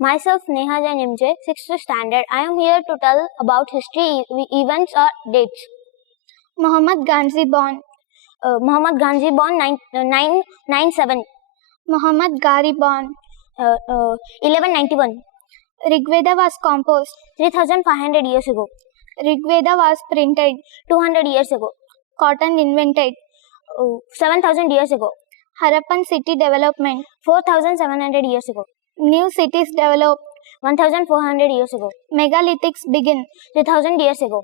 Myself Neha Jain MJ, 6th standard. I am here to tell about history events or dates. Muhammad Gandhi born. Muhammad Gandhi born 997. Muhammad Ghari born. 1191. Rigveda was composed. 3500 years ago. Rigveda was printed. 200 years ago. Cotton invented. 7000 years ago. Harappan city development. 4700 years ago. New cities developed. 1400 years ago. Megalithics begin. 3000 years ago.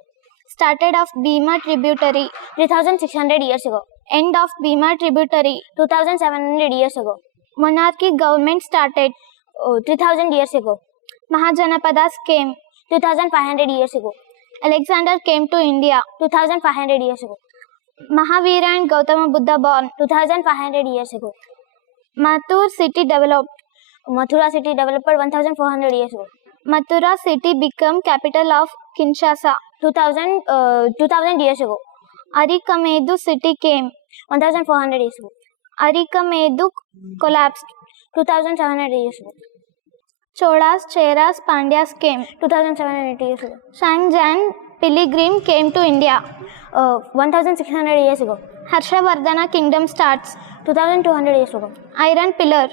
Started of Bhima tributary. 3600 years ago. End of Bhima tributary. 2700 years ago. Monarchy government started. 3000 years ago. Mahajanapadas came. 2500 years ago. Alexander came to India. 2500 years ago. Mahavira and Gautama Buddha born. 2500 years ago. Mathur city developed. Mathura city developed 1400 years ago. Mathura city became capital of Kinshasa. 2000 years ago. Arikamedu city came. 1400 years ago. Arikamedu collapsed. 2700 years ago. Cholas, Cheras, Pandyas came. 2700 years ago. Shangjan pilgrim came to India. 1600 years ago. Harshavardhana kingdom starts. 2200 years ago. Iron pillar.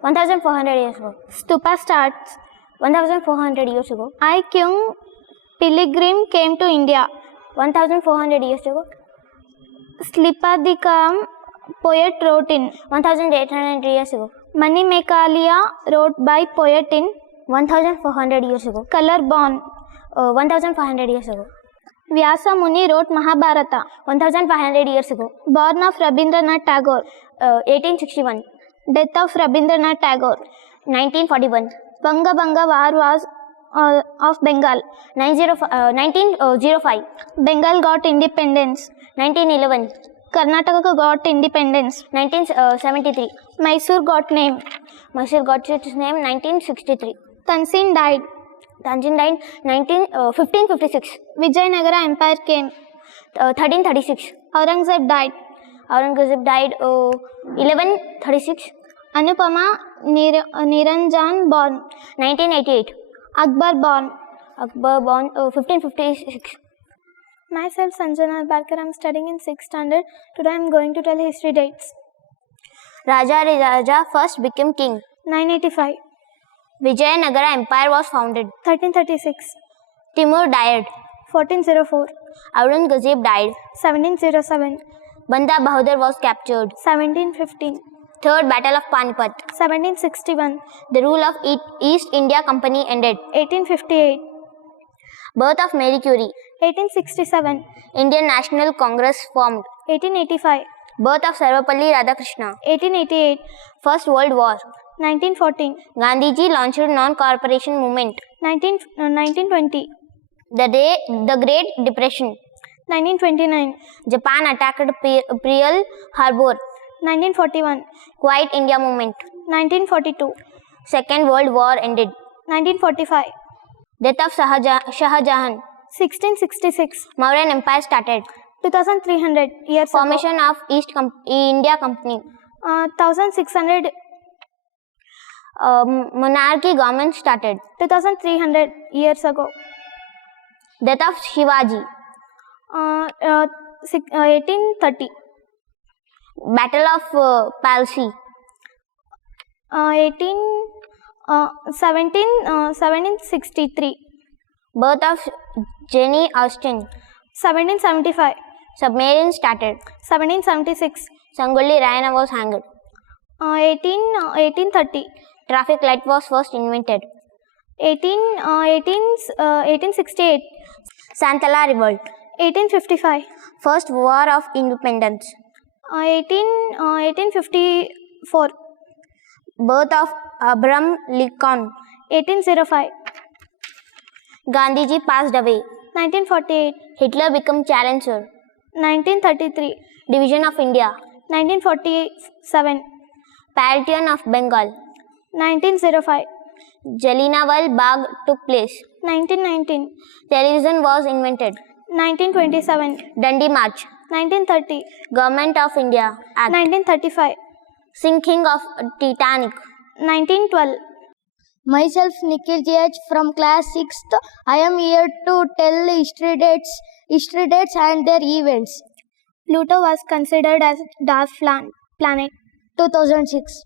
1400 years ago. Stupa starts. 1400 years ago. I King pilgrim came to India. 1400 years ago. Slipadikam poet wrote in. 1800 years ago. Manimekalia wrote by poet in. 1400 years ago. Color born. 1500 years ago. Vyasa Muni wrote Mahabharata. 1500 years ago. Born of Rabindranath Tagore. 1861. Death of Rabindranath Tagore. 1941. Banga Banga War was of Bengal. 1905. Bengal got independence. 1911. Karnataka got independence. 1973. Mysore got name. Mysore got its name 1963. Tansin died. Tanjin died 1556. Vijayanagara Empire came. 1336. Aurangzeb died. Aurangzeb died 1136. Anupama Niranjan born. 1988. Akbar born. Akbar born 1556. Myself Sanjana Barkar. I am studying in 6th standard. Today I am going to tell history dates. Raja first became king. 985. Vijayanagara Empire was founded. 1336. Timur died. 1404. Aurangzeb died. 1707. Banda Bahadur was captured. 1715. Third Battle of Panipat. 1761. The rule of East India Company ended. 1858. Birth of Marie Curie. 1867. Indian National Congress formed. 1885. Birth of Sarvapalli Radhakrishna. 1888. First World War. 1914. Gandhiji launched non-cooperation movement. 1920. The Great Depression. 1929. Japan attacked Pearl Harbor. 1941. Quiet India movement. 1942. Second World War ended. 1945. Death of Shah Jahan. 1666. Mauryan Empire started. 2300 years Formation ago. of East India Company. 1600. Monarchy government started. 2300 years ago. Death of Shivaji. 1830. Battle of Palsi. 1763. Birth of Jenny Austen. 1775. Submarine started. 1776. Sangolli Rayana was hanged. 1830. Traffic light was first invented. 1868. Santala Revolt. 1855. First War of Independence. 1854. Birth of Abraham Lincoln. 1805. Gandhiji passed away. 1948. Hitler became challenger. 1933. Division of India. 1947. Partition of Bengal. 1905. Jallianwala Bagh took place. 1919. Television was invented. 1927. Dandi March. 1930. Government of India Act. 1935. Sinking of Titanic. 1912. Myself Nikhil JH from class 6th. I am here to tell history dates and their events. Pluto was considered as dwarf planet. 2006,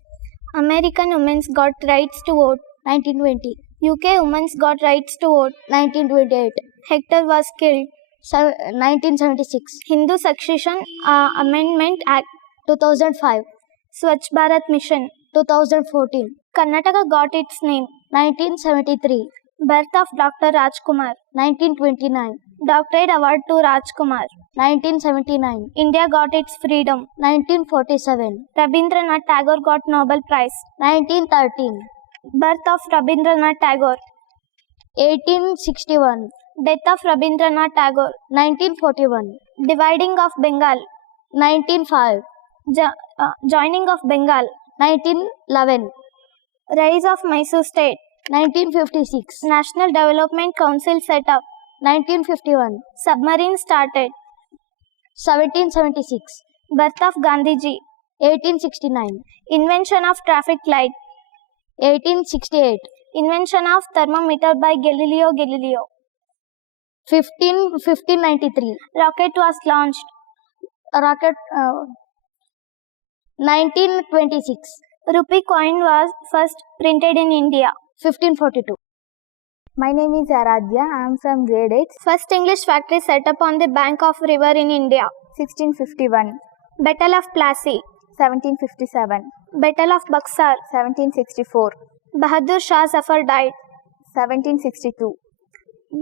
American women got rights to vote. 1920, UK women got rights to vote. 1928, Hector was killed. 1976, Hindu Succession Amendment Act. 2005, Swachh Bharat Mission. 2014, Karnataka got its name. 1973, Birth of Dr. Rajkumar. 1929, Doctorate Award to Rajkumar. 1979, India got its freedom. 1947, Rabindranath Tagore got Nobel Prize. 1913, Birth of Rabindranath Tagore. 1861, Death of Rabindranath Tagore. 1941, Dividing of Bengal. 1905, Joining of Bengal. 1911, Rise of Mysore State. 1956, National Development Council set up. 1951, Submarine started. 1776, Birth of Gandhiji. 1869, Invention of traffic light. 1868, Invention of thermometer by Galileo Galilei. 1593, Rocket was launched. rocket 1926, Rupee coin was first printed in India. 1542. My name is Aradhya. I am from grade 8. First English factory set up on the bank of river in India. 1651, Battle of Plassey. 1757, Battle of Buxar. 1764, Bahadur Shah Zafar died. 1762,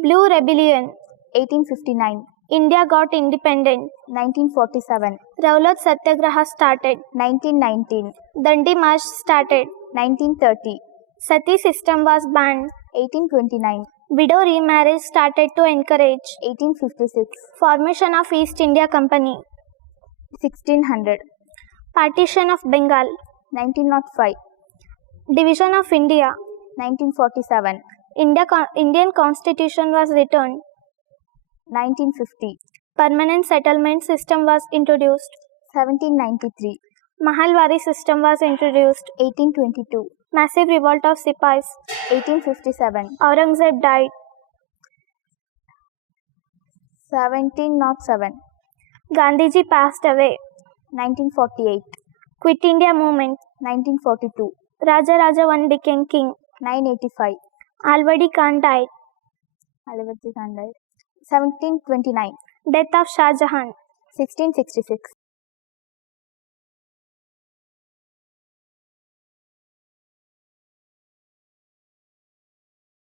Blue Rebellion. 1859, India got independent. 1947, Rowlatt Satyagraha started. 1919, Dandi March started. 1930, Sati system was banned. 1829, Widow remarriage started to encourage. 1856, Formation of East India Company. 1600, Partition of Bengal. 1905, Division of India. 1947, Indian Constitution was returned. 1950, Permanent settlement system was introduced. 1793, Mahalwari system was introduced. 1822, Massive revolt of Sipais. 1857, Aurangzeb died. 1707, Gandhiji passed away. 1948, Quit India movement. 1942, Raja Raja I became king. 985, Alwadi Khan died. Alivardi Khan died. 1729, Death of Shah Jahan. 1666,